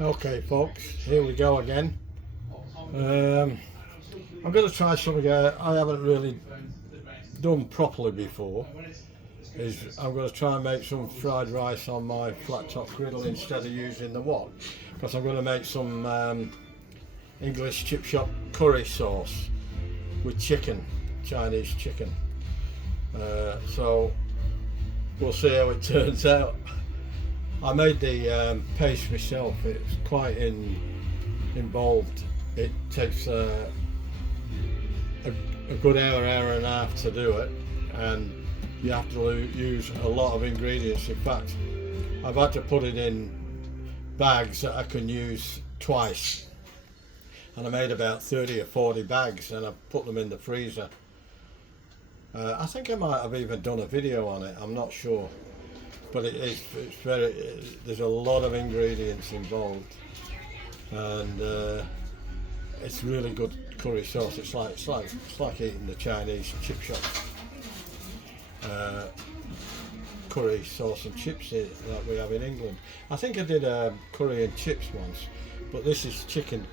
Okay folks, here we go again. I'm going to try something I haven't really done properly before. I'm going to try and make some fried rice on my flat top griddle instead of using the wok, because I'm going to make some English chip shop curry sauce with chicken, Chinese chicken. So we'll see how it turns out. I made the paste myself. It's quite involved. It takes a good hour and a half to do it, and you have to use a lot of ingredients. In fact, I've had to put it in bags that I can use twice, and I made about 30 or 40 bags, and I put them in the freezer. I think I might have even done a video on it, I'm not sure. But it's there's a lot of ingredients involved, and it's really good curry sauce. It's like eating the Chinese chip shop curry sauce and chips that we have in England. I think I did curry and chips once, but this is chicken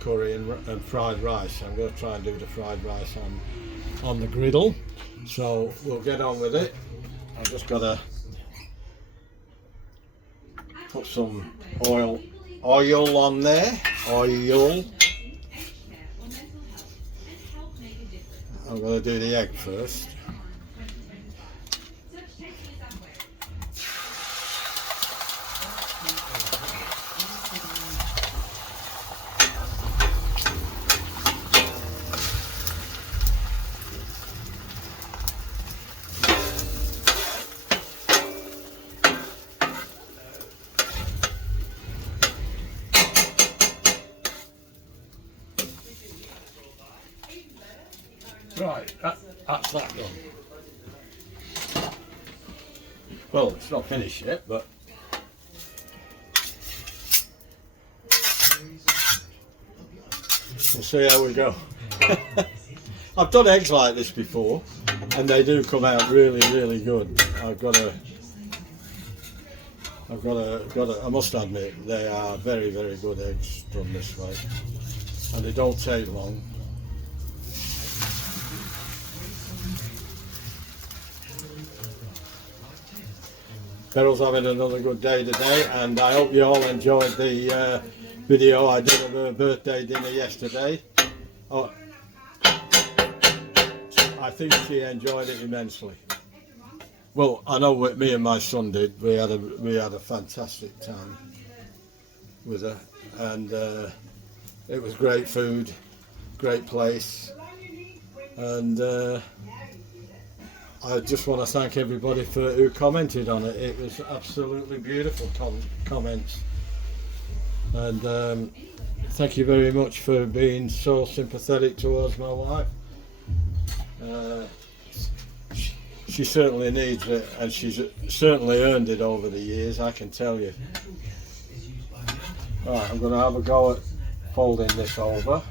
curry and fried rice. I'm going to try and do the fried rice on the griddle, so we'll get on with it. I've just got to put some oil on there. Oil. I'm going to do the egg first. Right, that's that done. Well, it's not finished yet, but we'll see how we go. I've done eggs like this before, and they do come out really, really good. I must admit, they are very, very good eggs done this way, and they don't take long. Beryl's having another good day today, and I hope you all enjoyed the video I did of her birthday dinner yesterday. Oh, I think she enjoyed it immensely. Well, I know what me and my son did. We had a fantastic time with her, and it was great food, great place, and I just want to thank everybody who commented on it. It was absolutely beautiful comments, and thank you very much for being so sympathetic towards my wife. She certainly needs it, and she's certainly earned it over the years, I can tell you. Right, I'm going to have a go at folding this over.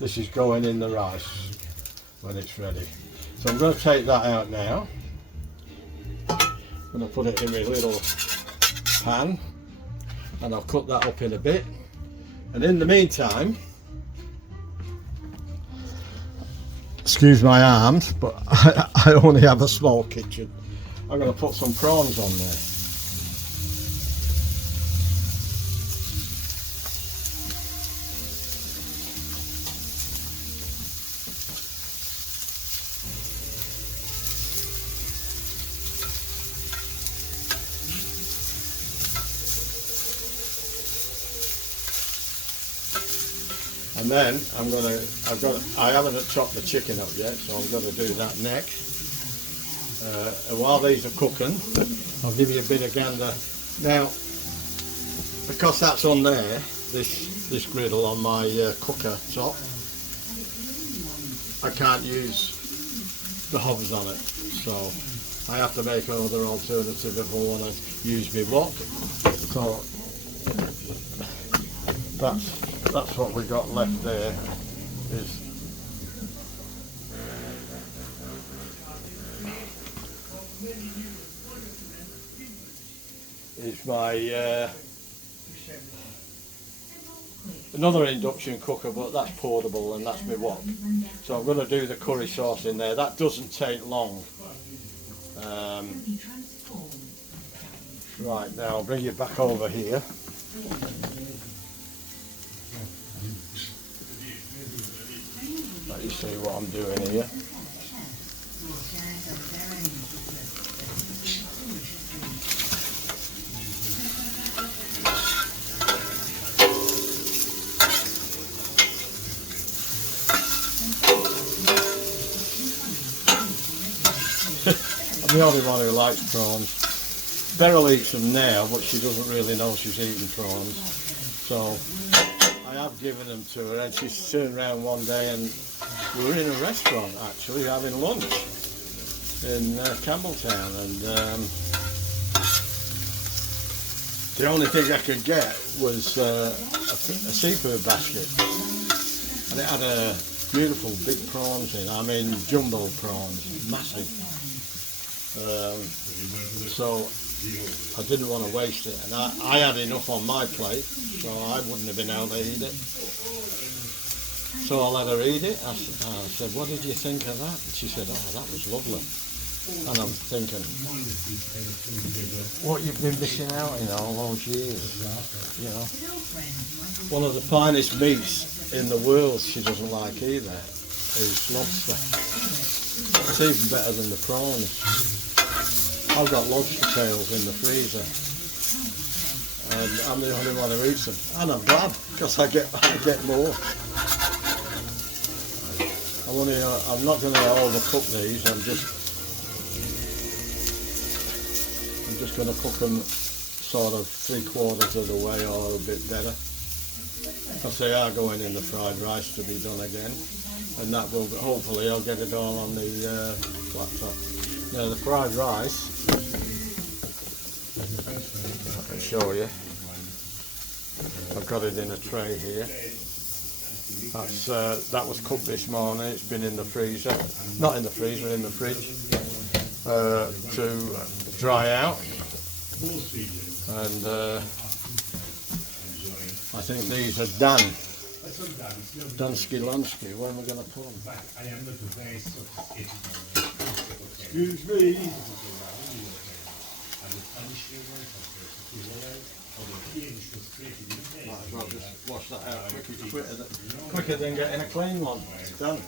This is going in the rice when it's ready. So I'm going to take that out now. I'm going to put it in my little pan, and I'll cut that up in a bit. And in the meantime, excuse my arms, but I only have a small kitchen. I'm going to put some prawns on there. And then I haven't chopped the chicken up yet, so I'm going to do that next. And while these are cooking, I'll give you a bit of gander. Now, because that's on there, this griddle on my cooker top, I can't use the hobs on it, so I have to make another alternative if I want to use my wok. So that's what we got left there. Is is my another induction cooker, but that's portable and that's my wok. So I'm going to do the curry sauce in there. That doesn't take long. Right, now I'll bring it back over here. Let you see what I'm doing here. I'm the only one who likes prawns. Beryl eats them now, but she doesn't really know she's eating prawns. So I have given them to her, and she's turned around one day and we were in a restaurant actually having lunch in Campbelltown, and the only thing I could get was a seafood basket, and it had a beautiful big prawns in. I mean jumbo prawns, massive. So I didn't want to waste it, and I had enough on my plate, so I wouldn't have been able to eat it. So I let her eat it. I said, what did you think of that? And she said, oh, that was lovely. And I'm thinking, what you've been missing out in all those years, you know. One of the finest meats in the world she doesn't like either is lobster. It's even better than the prawns. I've got lobster tails in the freezer, and I'm the only one who eats them, and I'm glad because I get more. I'm not going to overcook these. I'm just going to cook them sort of 3/4 of the way or a bit better, because they are going in the fried rice to be done again, and that will hopefully I'll get it all on the flat top. Now the fried rice, I can show you. I've got it in a tray here. That was cooked this morning. It's been in the freezer, not in the freezer, in the fridge, to dry out. And I think these are Dansky Lansky. Where am I going to put them? Excuse me. Might as well just wash that out quicker than getting a clean one. It's done.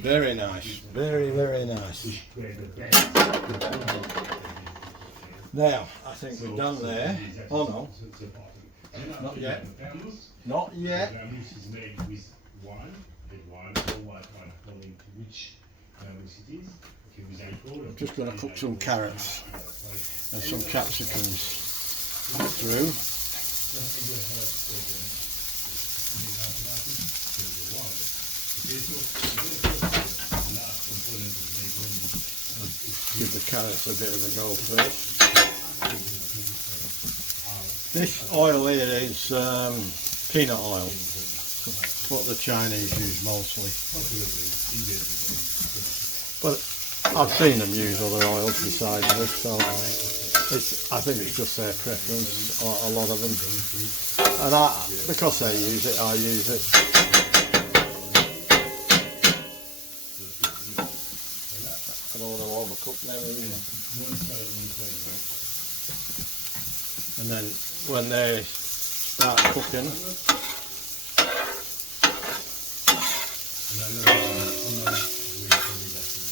Very nice, very, very nice. Now, I think we're done there. Oh no, not yet. Not yet. I'm just going to cook some carrots and some capsicums through. Give the carrots a bit of a go first. This oil here is peanut oil, what the Chinese use mostly. But I've seen them use other oils besides this, so I think it's just their preference, a lot of them. And because they use it, I use it. I don't want to overcook them either. And then when they start cooking,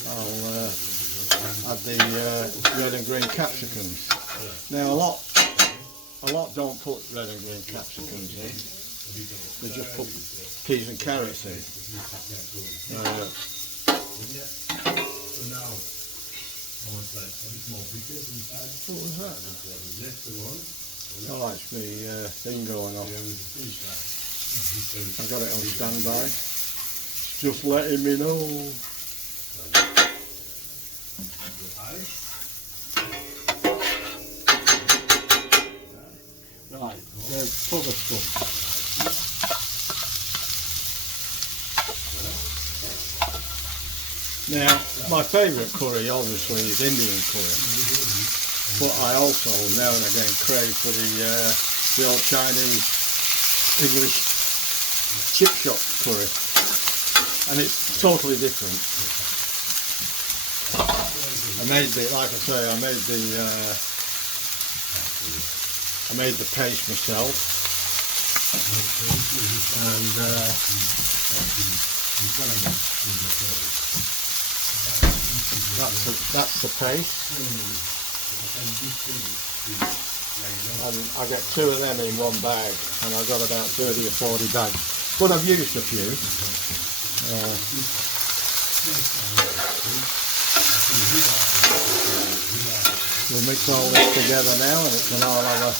I'll add the red and green capsicums. Now a lot don't put red and green capsicums in. They just put peas and carrots in. What was that? Oh, it's my thing going off. I got it on standby. It's just letting me know. Right, there's other stuff. Now, my favourite curry obviously is Indian curry, but I also now and again crave for the old Chinese English chip shop curry, and it's totally different. I made the, like I say, I made the paste myself, and that's the paste, and I get 2 of them in one bag, and I've got about 30 or 40 bags, but I've used a few. We'll mix all this together now, and it can all have a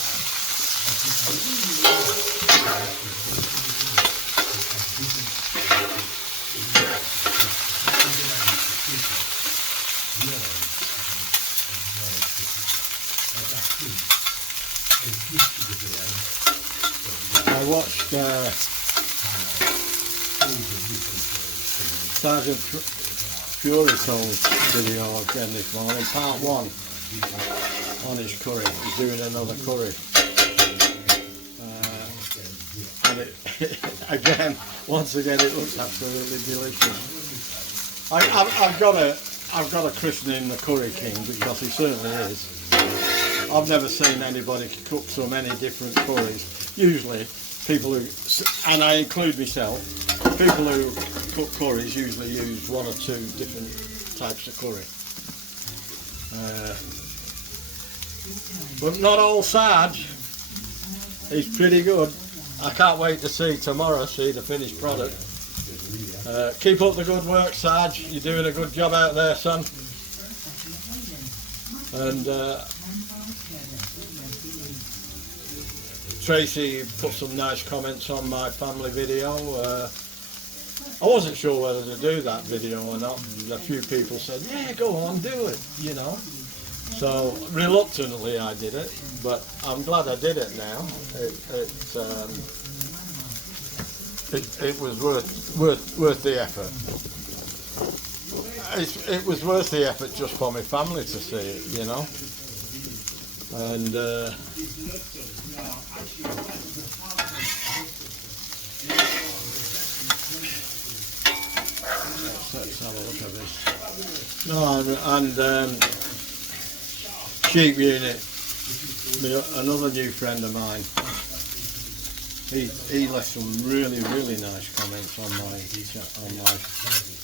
I watched Sergeant Fury's video again this morning, part 1 on his curry. He's doing another curry, and once again it looks absolutely delicious. I've got a christening the Curry King, because he certainly is. I've never seen anybody cook so many different curries. Usually people who, and I include myself, people who cook curries usually use 1 or 2 different types of curry. But not all Sarge. He's pretty good. I can't wait to see tomorrow, see the finished product. Keep up the good work, Sarge. You're doing a good job out there, son. And Tracy put some nice comments on my family video. I wasn't sure whether to do that video or not. A few people said, yeah, go on, do it, you know. So reluctantly I did it, but I'm glad I did it now. It was worth the effort. It was worth the effort just for my family to see it, you know. And let's have a look at this. No, and sheep unit, another new friend of mine. He left some really nice comments on my thing.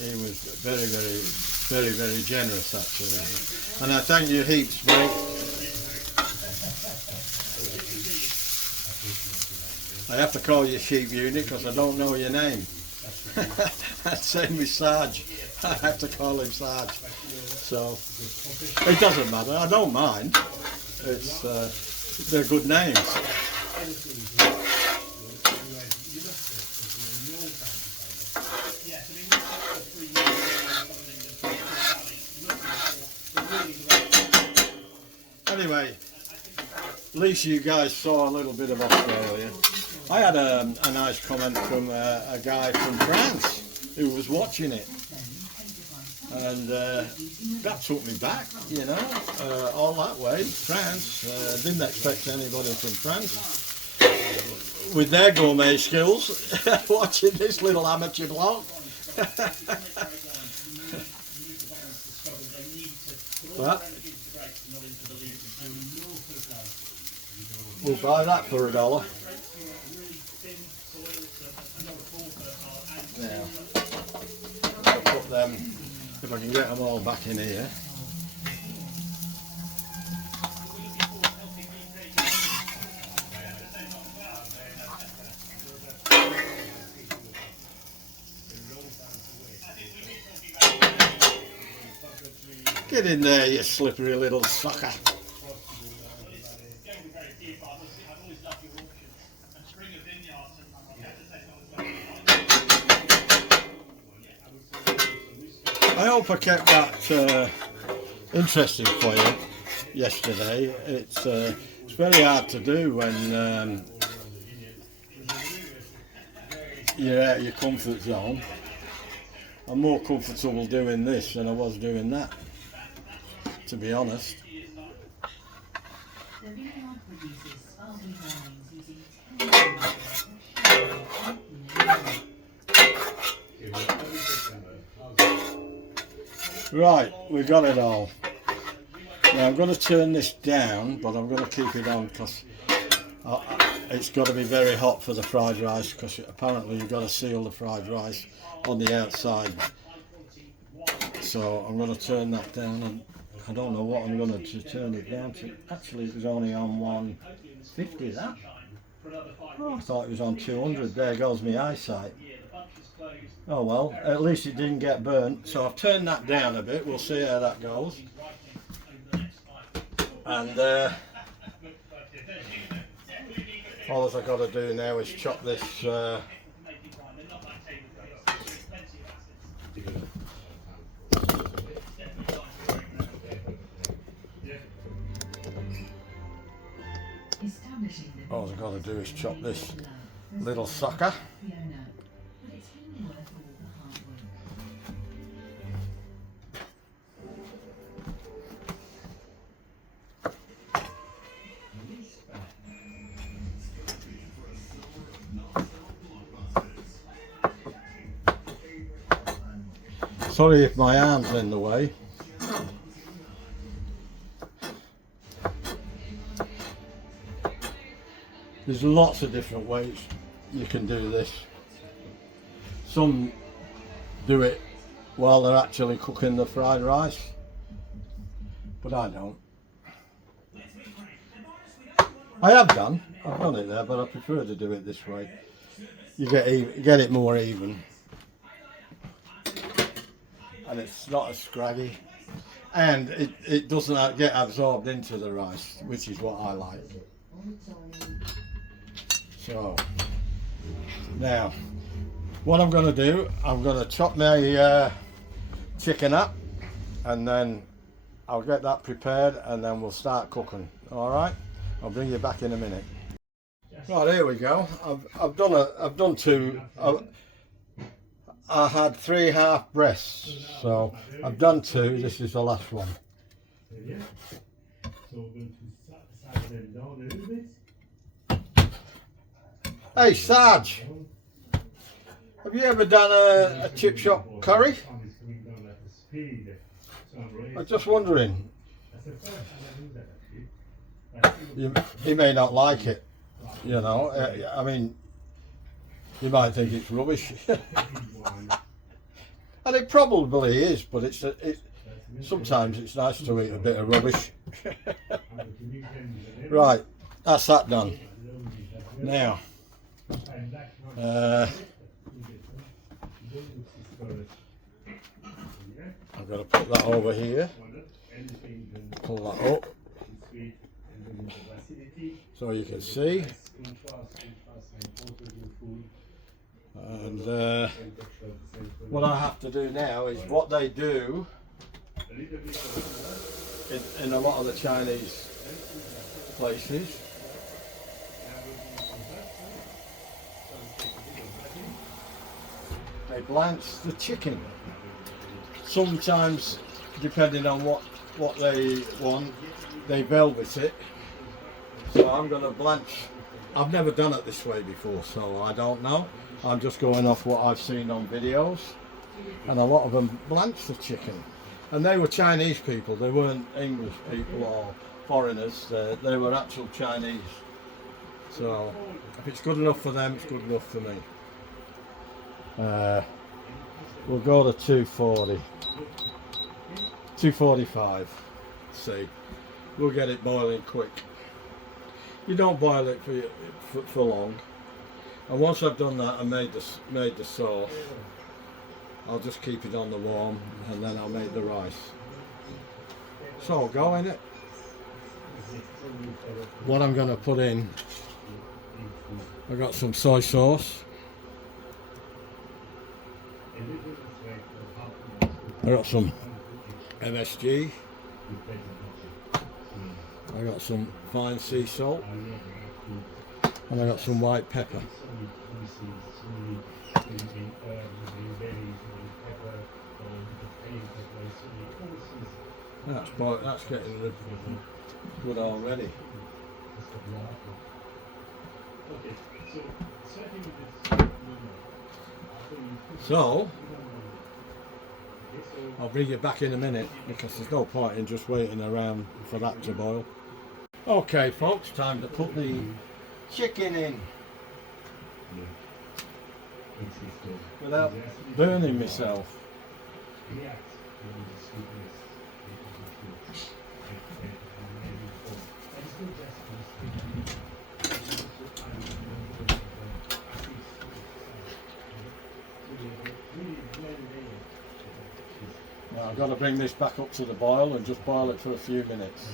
He was very generous, actually, and I thank you heaps, mate. I have to call you Sheep Unit because I don't know your name. Same with Sarge. I have to call him Sarge. So it doesn't matter. I don't mind. It's they're good names. Anyway, at least you guys saw a little bit of Australia. I had a nice comment from a guy from France who was watching it, and that took me back, you know, all that way. France, didn't expect anybody from France with their gourmet skills watching this little amateur blog. But we'll buy that for $1. Now, I'll put them, if I can get them all back in here. Get in there, you slippery little sucker. I hope I kept that interesting for you yesterday. It's very hard to do when you're out of your comfort zone. I'm more comfortable doing this than I was doing that, to be honest. Right, we got it all. Now I'm going to turn this down, but I'm going to keep it on because it's got to be very hot for the fried rice, because apparently you've got to seal the fried rice on the outside. So I'm going to turn that down, and I don't know what I'm going to turn it down to. Actually, it was only on 150, that. Oh, I thought it was on 200. There goes my eyesight. Oh well, at least it didn't get burnt. So I've turned that down a bit. We'll see how that goes. And all I've got to do now is chop this all I've got to do is chop this little sucker. Sorry if my arm's in the way. There's lots of different ways you can do this. Some do it while they're actually cooking the fried rice, but I don't. I've done it there, but I prefer to do it this way. You get it more even, and it's not as scraggy, and it doesn't get absorbed into the rice, which is what I like. So now what I'm going to do, I'm going to chop my chicken up, and then I'll get that prepared, and then we'll start cooking. All right, I'll bring you back in a minute. Right, here we go. I've done two. I had 3 half breasts, so I've done 2. This is the last one. Hey Sarge, have you ever done a chip shop curry? I'm just wondering. You may not like it, you know. I mean, you might think it's rubbish, and it probably is. But sometimes it's nice to eat a bit of rubbish. Right, that's that done. Now, I've got to put that over here. Pull that up so you can see. And what I have to do now is what they do in a lot of the Chinese places. They blanch the chicken. Sometimes, depending on what they want, they velvet it. So I'm going to blanch. I've never done it this way before, so I don't know. I'm just going off what I've seen on videos, and a lot of them blanch the chicken. And they were Chinese people. They weren't English people or foreigners. They were actual Chinese. So if it's good enough for them, it's good enough for me. We'll go to 240, 245. See, we'll get it boiling quick. You don't boil it for long. And once I've done that and made the sauce, I'll just keep it on the warm, and then I'll make the rice. So go innit? What I'm going to put in, I've got some soy sauce. I got some MSG. I got some fine sea salt. And I got some white pepper. That's getting good already. So I'll bring you back in a minute because there's no point in just waiting around for that to boil. Okay folks, time to put the chicken in without burning myself. Now I've got to bring this back up to the boil and just boil it for a few minutes.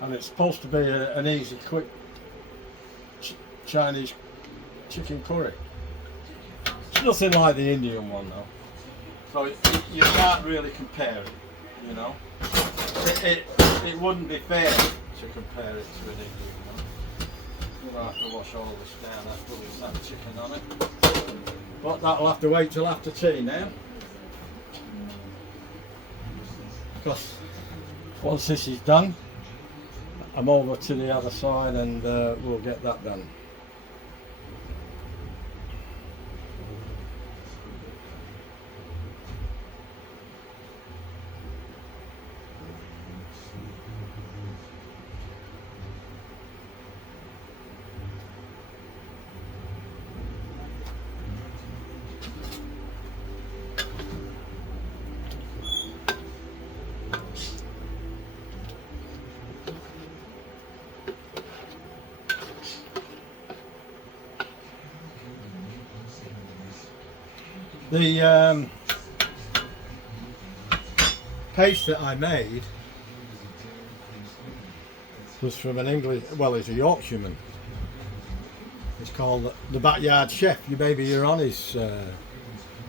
And it's supposed to be an easy, quick Chinese chicken curry. It's nothing like the Indian one though. So you can't really compare it, you know. It wouldn't be fair to compare it to an Indian one. You'll have to wash all this down after we've had chicken on it. But that'll have to wait till after tea now. Because once this is done, I'm over to the other side and we'll get that done. The paste that I made was from an English, well, he's a Yorkshireman. It's called the Backyard Chef. Maybe you're on his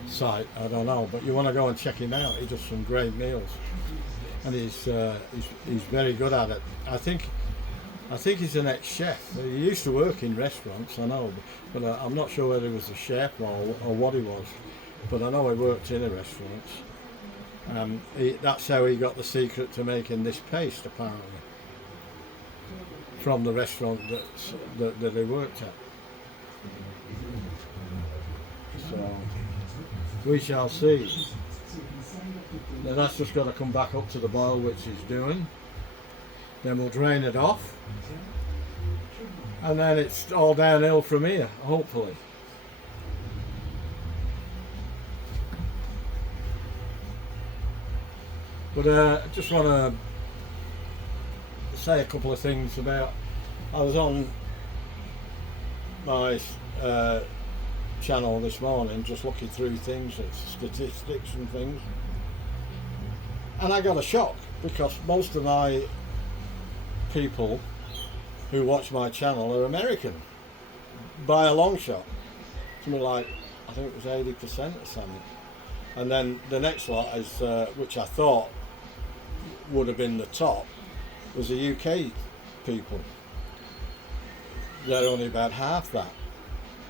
site, I don't know, but you want to go and check him out. He does some great meals, and he's very good at it. I think he's an ex-chef. He used to work in restaurants, I know, but I'm not sure whether he was a chef or what he was. But I know he worked in a restaurant. That's how he got the secret to making this paste, apparently, from the restaurant that he worked at. So we shall see. Now that's just got to come back up to the boil, which he's doing. Then we'll drain it off, and then it's all downhill from here, hopefully. But I just want to say a couple of things about. I was on my channel this morning just looking through things, statistics and things, and I got a shock because most of my people who watch my channel are American by a long shot. Something like, I think it was 80% or something. And then the next lot is, which I thought would have been the top, was the UK people. They're only about half that.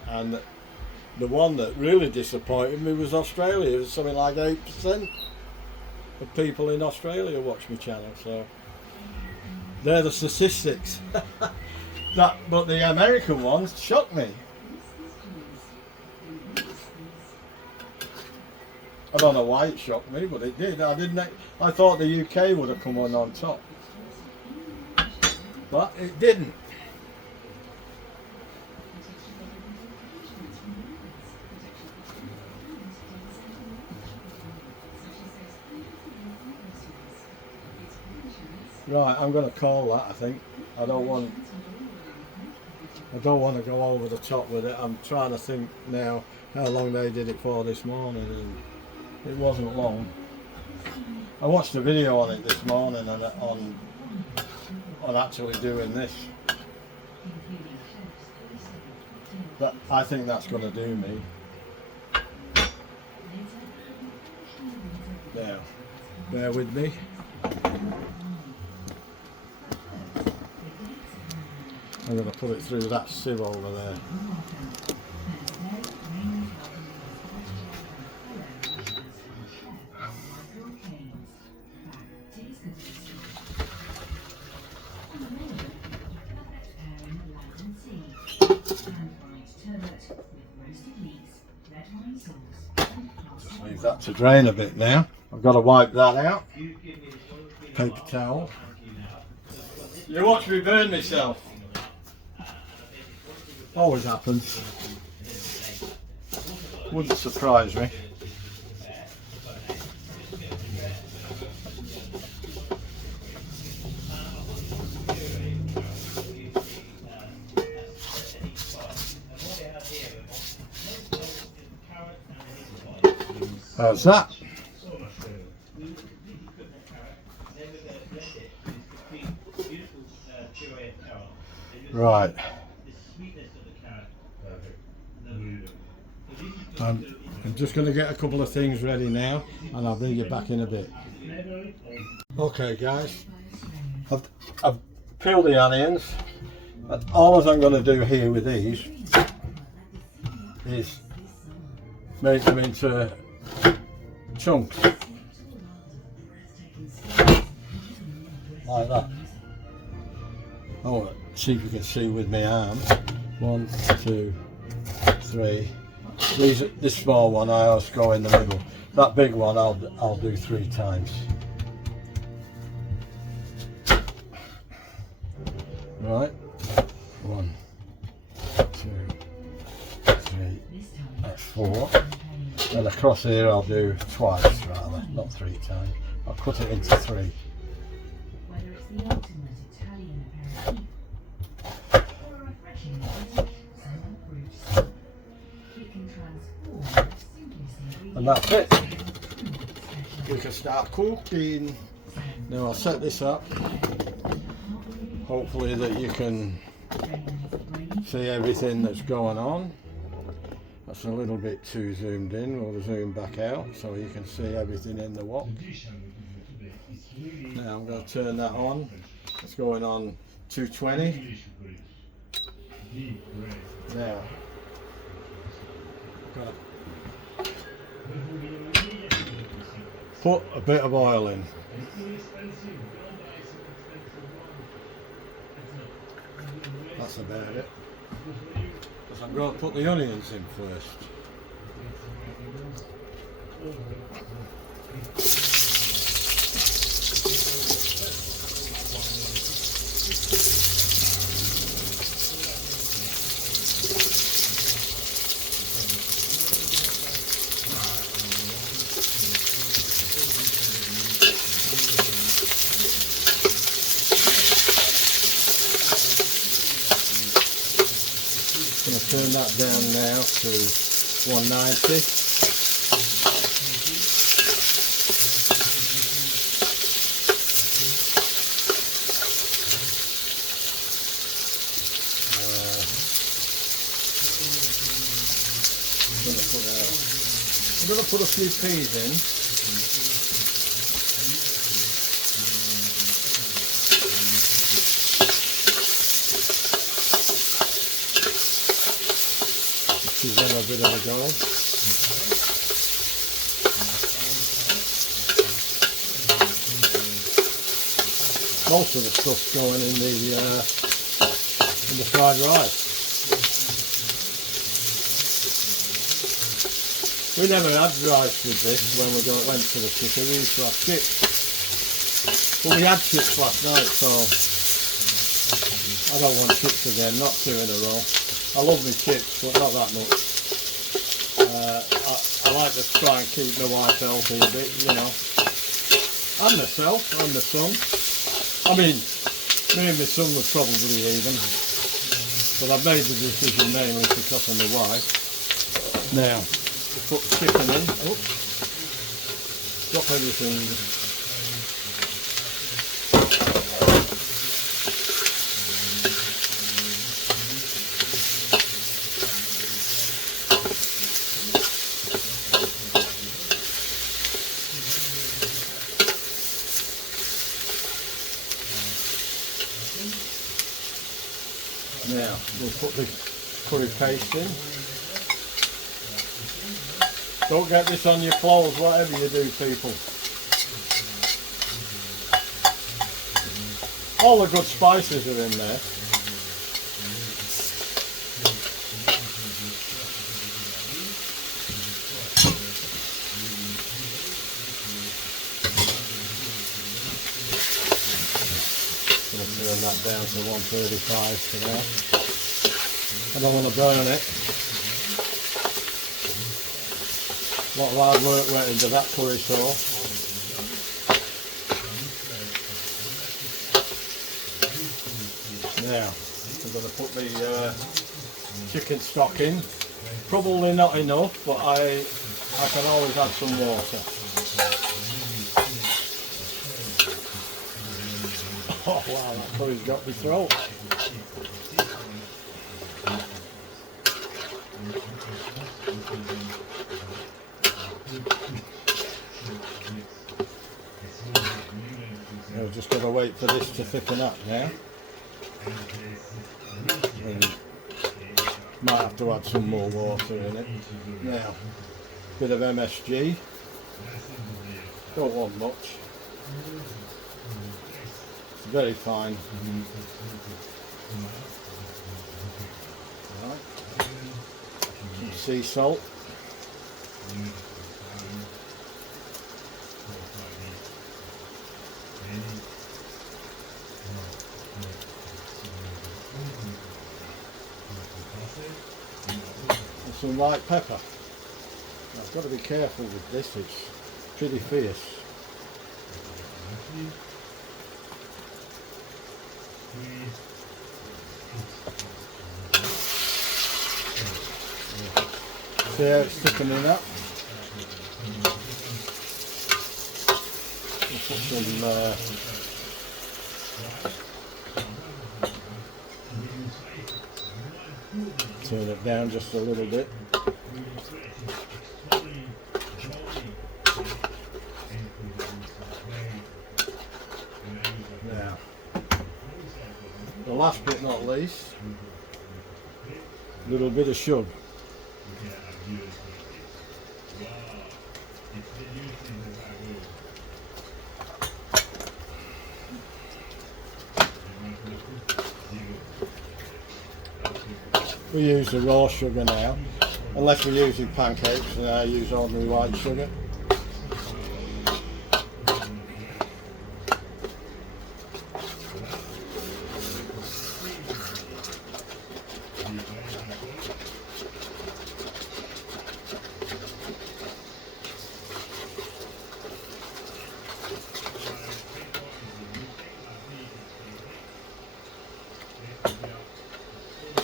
And the one that really disappointed me was Australia. It was something like 8% of people in Australia watch my channel. So they're the statistics. But the American ones shocked me. I don't know why it shocked me, but it did. I thought the UK would have come on top, but it didn't. Right, I'm going to call that. I think I don't want to go over the top with it. I'm trying to think now how long they did it for this morning, and it wasn't long. I watched a video on it this morning and on of actually doing this. But I think that's going to do me. Now, bear with me. I'm going to put it through that sieve over there. Just leave that to drain a bit now. I've got to wipe that out. Paper towel. You watch me burn myself. Always happens. Wouldn't surprise me. How's that? Right. I'm just going to get a couple of things ready now and I'll bring you back in a bit. Okay guys, I've peeled the onions and all I'm going to do here with these is make them into chunks like that. Oh, see if you can see with my arm. 1, 2, 3. This small one I always go in the middle. That big one I'll do 3 times. Right. 1, 2, 3. That's 4. And across here I'll do twice rather, not 3 times. I'll cut it into 3. Whether it's the ultimate Italian aperitif or a refreshing salmon fruit, it can transform simply. And that's it. We can start cooking. Now I'll set this up. Hopefully that you can see everything that's going on. That's a little bit too zoomed in. We'll zoom back out so you can see everything in the wok. Now I'm going to turn that on. It's going on 220. Now, I'm going to put a bit of oil in. That's about it. Because I'm going to put the onions in first. I'm going to turn that down now to 190. I'm going to put a few peas in. Give them a bit of a go. Most of the stuff's going in the fried rice. We never had rice with this when we went to the chicken. We used to have chips. But we had chips last night, so I don't want chips again, not 2 in a row. I love my chips, but not that much. I like to try and keep my wife healthy a bit, you know. And myself, and my son. I mean, me and my son would probably even. But I've made the decision mainly because of my wife. Now, to put the chicken in. Oops. Drop everything. Now we'll put the curry paste in. Don't get this on your clothes, whatever you do, people. All the good spices are in there. Turn that down to 135 for now. I don't want to burn it. A lot of hard work went into that curry sauce. Now, I'm going to put the chicken stock in. Probably not enough, but I can always add some water. Oh wow, that curry's got my throat. I've just got to wait for this to thicken up now. And might have to add some more water in it. Now, bit of MSG. Don't want much. Very fine. Right. Some sea salt. And some white pepper. Now, I've got to be careful with this, it's pretty fierce. See how it's thickening up? We'll put some turn it down just a little bit. Now, the last but not least, a little bit of sugar. We use the raw sugar now, unless we're using pancakes, and I use ordinary white sugar.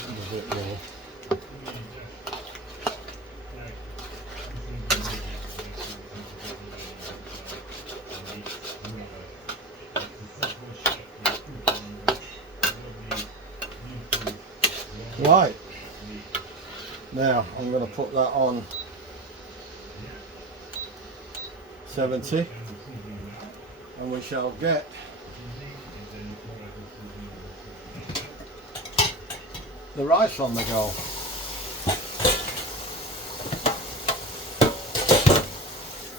A bit more. Right, now I'm going to put that on 70 and we shall get the rice on the go.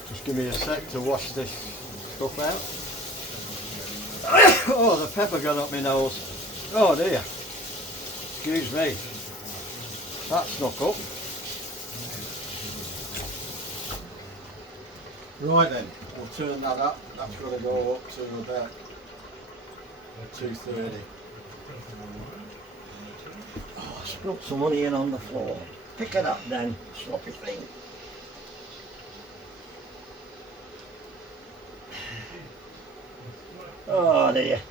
Just give me a sec to wash this stuff out. Oh, the pepper got up my nose. Oh dear. Excuse me. That snuck up. Right then, we'll turn that up. That's going to go up to about 230. Oh, I spilled some onion on the floor. Pick it up then, sloppy thing. Oh dear.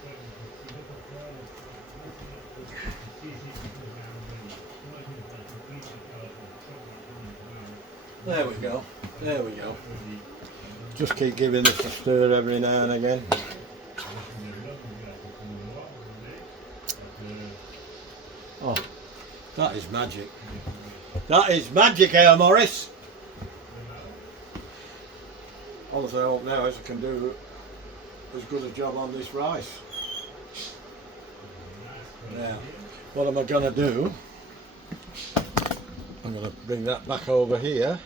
There we go, there we go. Just keep giving this a stir every now and again. Oh, that is magic. That is magic here, Morris. All I hope now is I can do as good a job on this rice. Now, what am I going to do? I'm going to bring that back over here.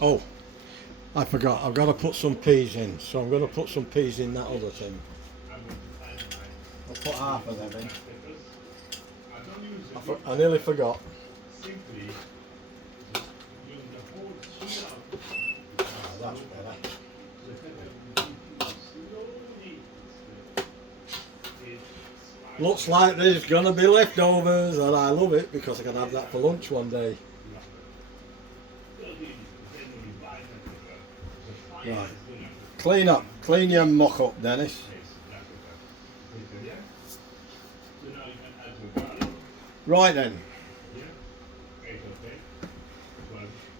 Oh, I forgot, I've got to put some peas in, so I'm going to put some peas in that other thing. I'll put half of them in. I nearly forgot. Oh, that's better. Looks like there's going to be leftovers, and I love it because I can have that for lunch one day. Right, clean your muck up, Dennis. Right then,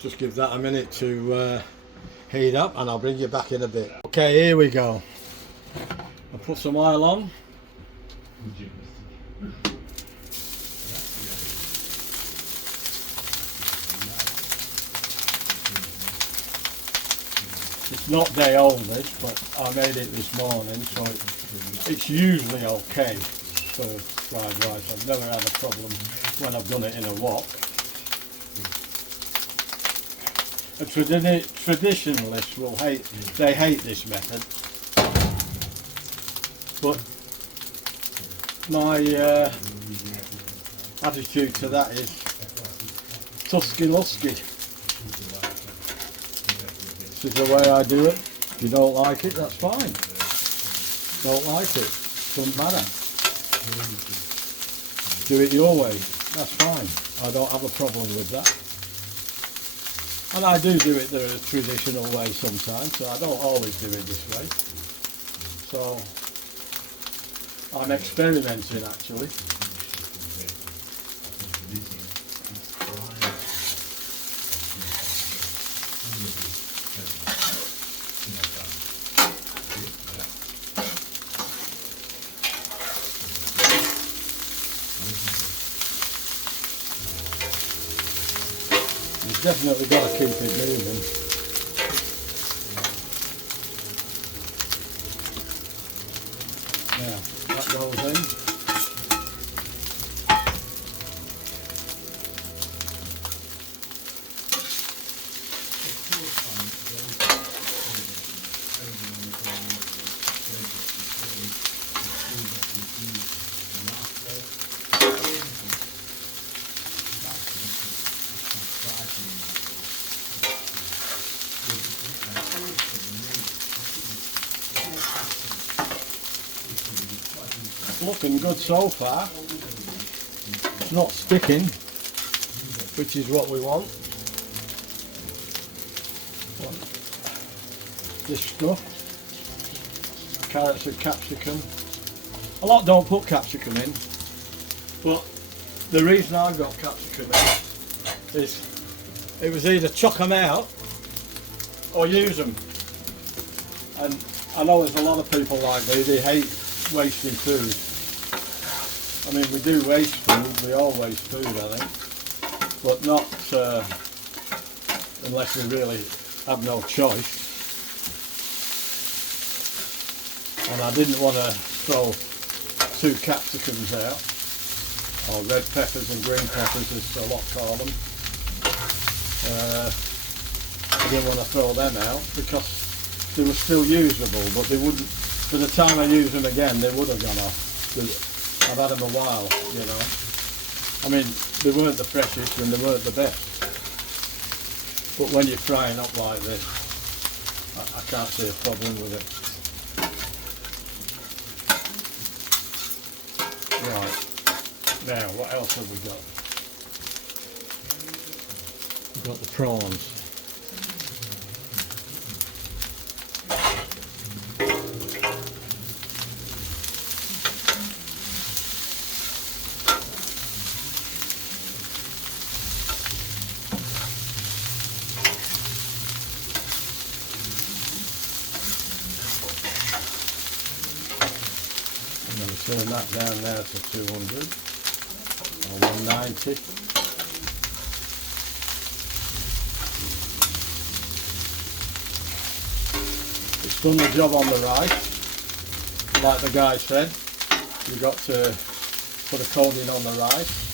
just give that a minute to heat up and I'll bring you back in a bit. Okay, here we go. I'll put some oil on. It's not day old this, but I made it this morning, so it's usually okay for fried rice. I've never had a problem when I've done it in a wok. A traditionalist will hate this method, but my attitude to that is tusky lusky. This is the way I do it. If you don't like it, that's fine. Don't like it, doesn't matter. Do it your way, that's fine. I don't have a problem with that. And I do it the traditional way sometimes, so I don't always do it this way. So I'm experimenting actually. You've definitely got to keep it moving. Now, that goes in. Looking good so far. It's not sticking, which is what we want. This stuff, carrots and capsicum. A lot don't put capsicum in, but the reason I've got capsicum in is it was either chuck them out or use them. And I know there's a lot of people like me, they hate wasting food. I mean, we do waste food, we all waste food I think, but not unless we really have no choice. And I didn't want to throw 2 capsicums out, or red peppers and green peppers as a lot call them. I didn't want to throw them out because they were still usable, but they wouldn't, by the time I use them again, they would have gone off. I've had them a while, you know. I mean, they weren't the freshest and they weren't the best. But when you're frying up like this, I can't see a problem with it. Right, now what else have we got? We've got the prawns. Turn that down now to 200 or 190. done the job on the rice. Like the guy said, you've got to put a coating on the rice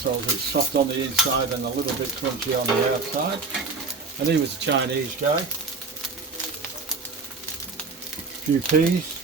so that it's soft on the inside and a little bit crunchy on the outside. And he was a Chinese guy. A few peas.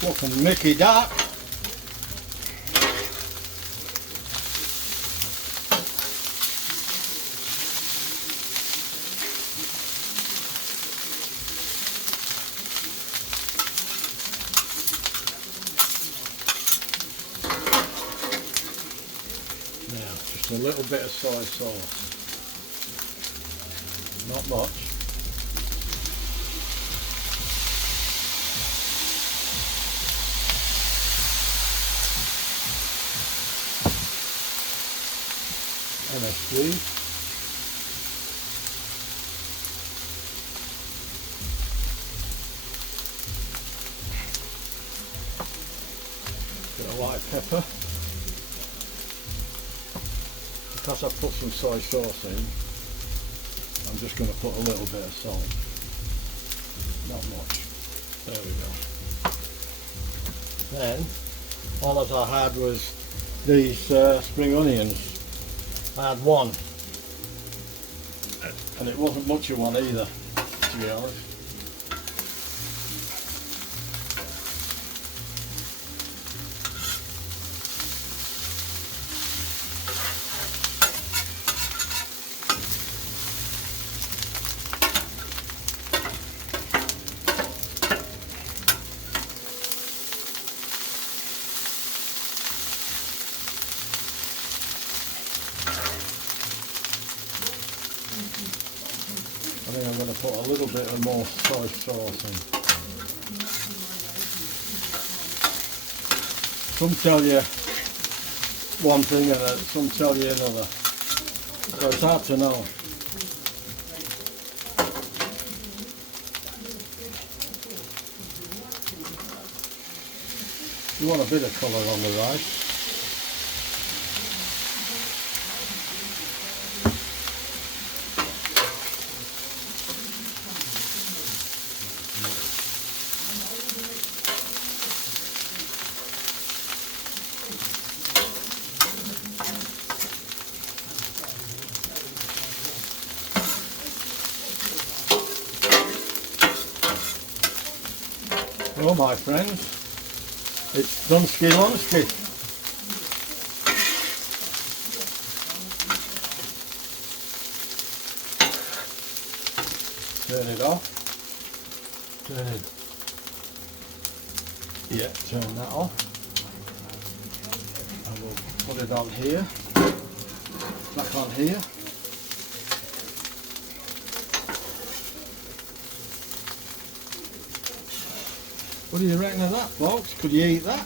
Fucking Mickey Duck. Now, just a little bit of soy sauce. Not much. MSG. Bit of white pepper. Because I've put some soy sauce in, I'm just going to put a little bit of salt. Not much. There we go. Then, all that I had was these spring onions. I had one, and it wasn't much of one either, to be honest. I think I'm going to put a little bit of more soy sauce in. Some tell you one thing and some tell you another. So it's hard to know. You want a bit of colour on the rice. Well, my friends, it's Dunsky Lunsky. Turn it off. Turn it. Yeah, turn that off. I will put it on here. Back on here. What do you reckon of that, folks? Could you eat that?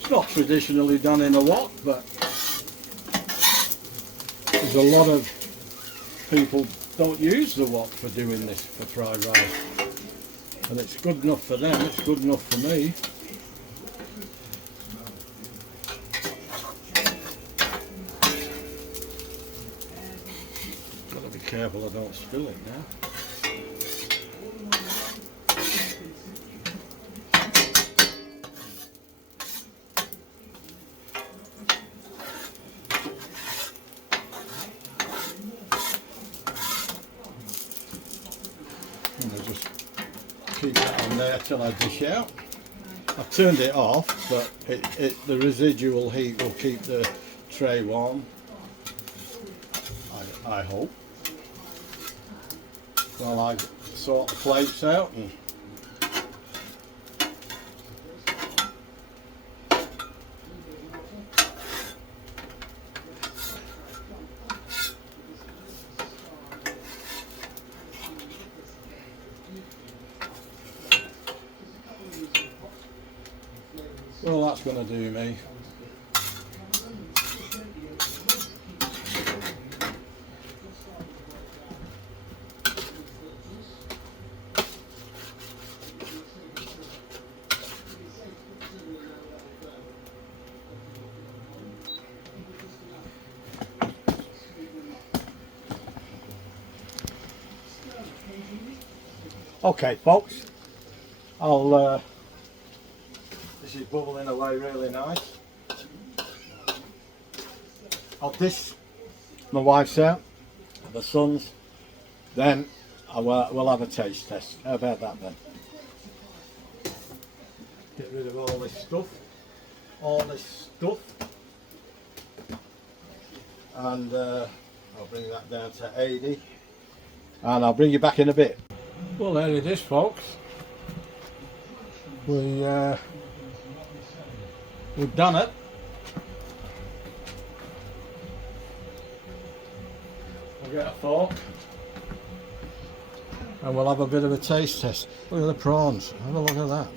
It's not traditionally done in a wok, but there's a lot of people don't use the wok for doing this, for fried rice. And it's good enough for them, it's good enough for me. Gotta be careful I don't spill it now. And I just keep that on there till I dish out. I've turned it off, but the residual heat will keep the tray warm. I hope. While I sort the plates out and Well, that's going to do me. Okay, folks, this is bubbling away really nice. I'll dish my wife's out, the son's, then we'll have a taste test. How about that then? Get rid of all this stuff, and I'll bring that down to 80, and I'll bring you back in a bit. Well, there it is, folks. We've done it. We'll get a fork and we'll have a bit of a taste test. Look at the prawns. Have a look at that.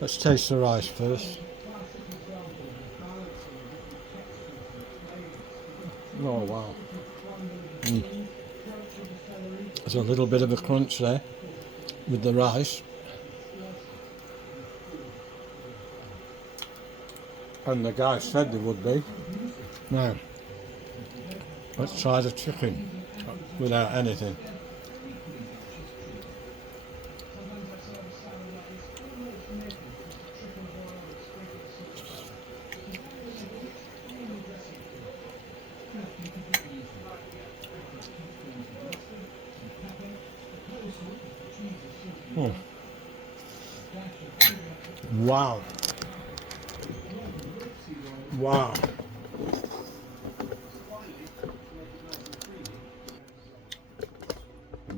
Let's taste the rice first. Oh wow. There's a little bit of a crunch there with the rice. And the guy said there would be. Now, let's try the chicken without anything. Wow. Wow.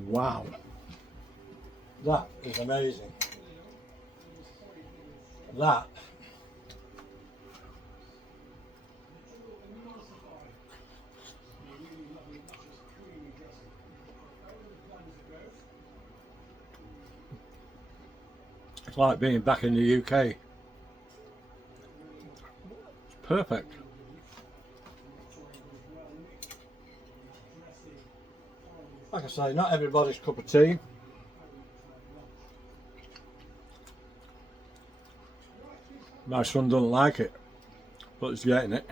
Wow. That is amazing. That it's like being back in the UK. It's perfect. Like I say, not everybody's cup of tea. My son doesn't like it, but he's getting it.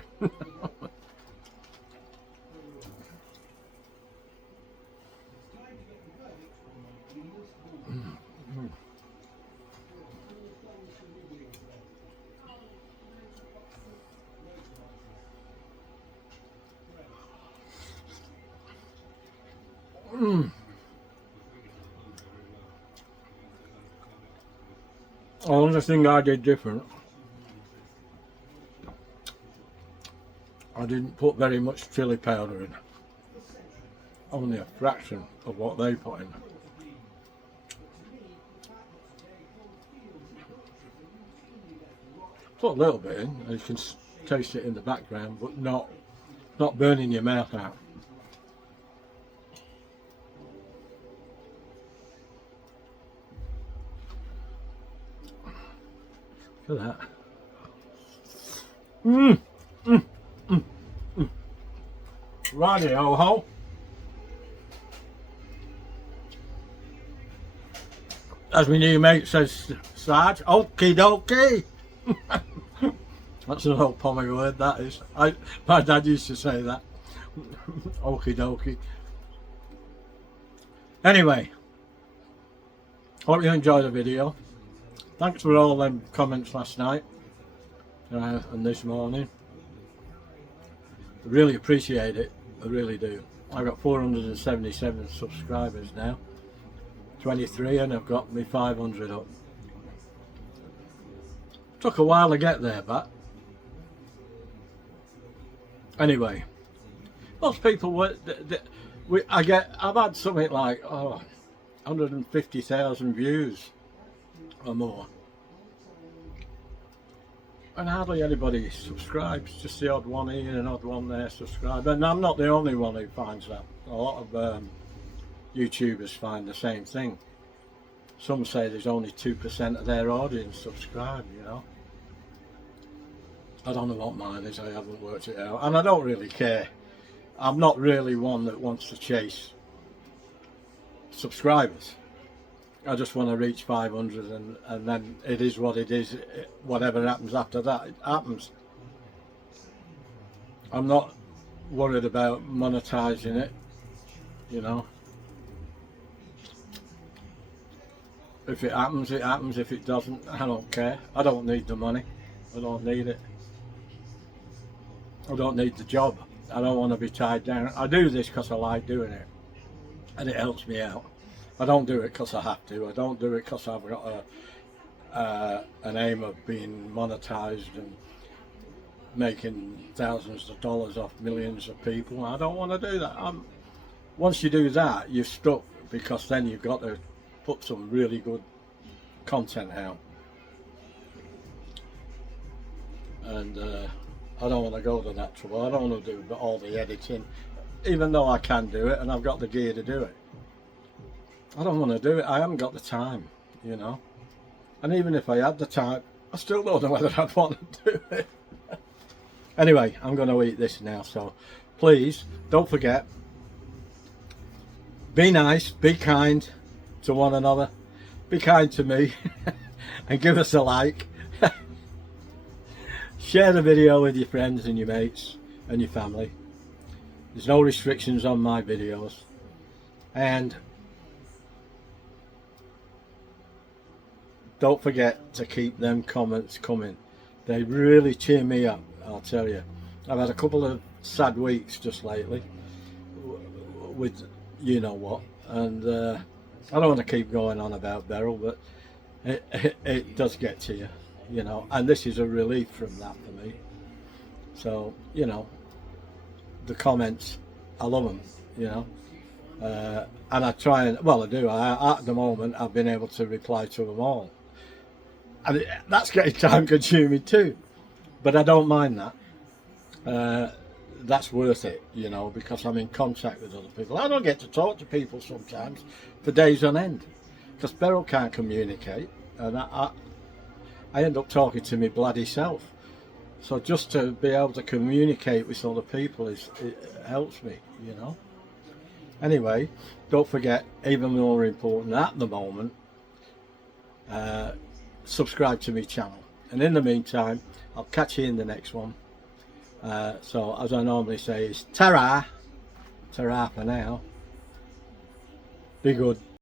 Only thing I did different, I didn't put very much chili powder in. Only a fraction of what they put in. Put a little bit in, and you can taste it in the background, but not burning your mouth out. Look at that. Righty ho ho. As my new mate says, Sarge, okie dokie. That's an old pommy word, that is. My dad used to say that. Okie dokie. Anyway, hope you enjoyed the video. Thanks for all them comments last night and this morning. I really appreciate it, I really do. I've got 477 subscribers now, 23, and I've got me 500 up. Took a while to get there, but anyway, most people I've had something like 150,000 views or more, and hardly anybody subscribes. Just the odd one here and an odd one there subscribe, and I'm not the only one who finds that. A lot of YouTubers find the same thing. Some say there's only 2% of their audience subscribe, you know. I don't know what mine is, I haven't worked it out, and I don't really care. I'm not really one that wants to chase subscribers. I just want to reach 500, and then it is what it is. Whatever happens after that, it happens. I'm not worried about monetizing it, you know. If it happens, it happens. If it doesn't, I don't care. I don't need the money. I don't need it. I don't need the job. I don't want to be tied down. I do this because I like doing it, and it helps me out. I don't do it because I have to. I don't do it because I've got an aim of being monetized and making thousands of dollars off millions of people. I don't want to do that. Once you do that, you're stuck, because then you've got to put some really good content out. And I don't want to go to that trouble. I don't want to do all the editing, even though I can do it and I've got the gear to do it. I don't want to do it. I haven't got the time, you know. And even if I had the time, I still don't know whether I'd want to do it. Anyway, I'm going to eat this now, so please don't forget, be nice, be kind to one another, be kind to me, and give us a like. Share the video with your friends and your mates and your family. There's no restrictions on my videos, and don't forget to keep them comments coming. They really cheer me up, I'll tell you. I've had a couple of sad weeks just lately with you know what, and I don't want to keep going on about Beryl, but it does get to you, you know, and this is a relief from that for me. So, you know, the comments, I love them, you know, and I try and, well, I do. At the moment, I've been able to reply to them all. And that's getting time consuming too, but I don't mind that. That's worth it, you know, because I'm in contact with other people. I don't get to talk to people sometimes for days on end because Beryl can't communicate, and I end up talking to my bloody self. So just to be able to communicate with other people it helps me, you know. Anyway, don't forget, even more important at the moment, subscribe to my channel. And in the meantime, I'll catch you in the next one. So as I normally say, it's ta-ra for now. Be good.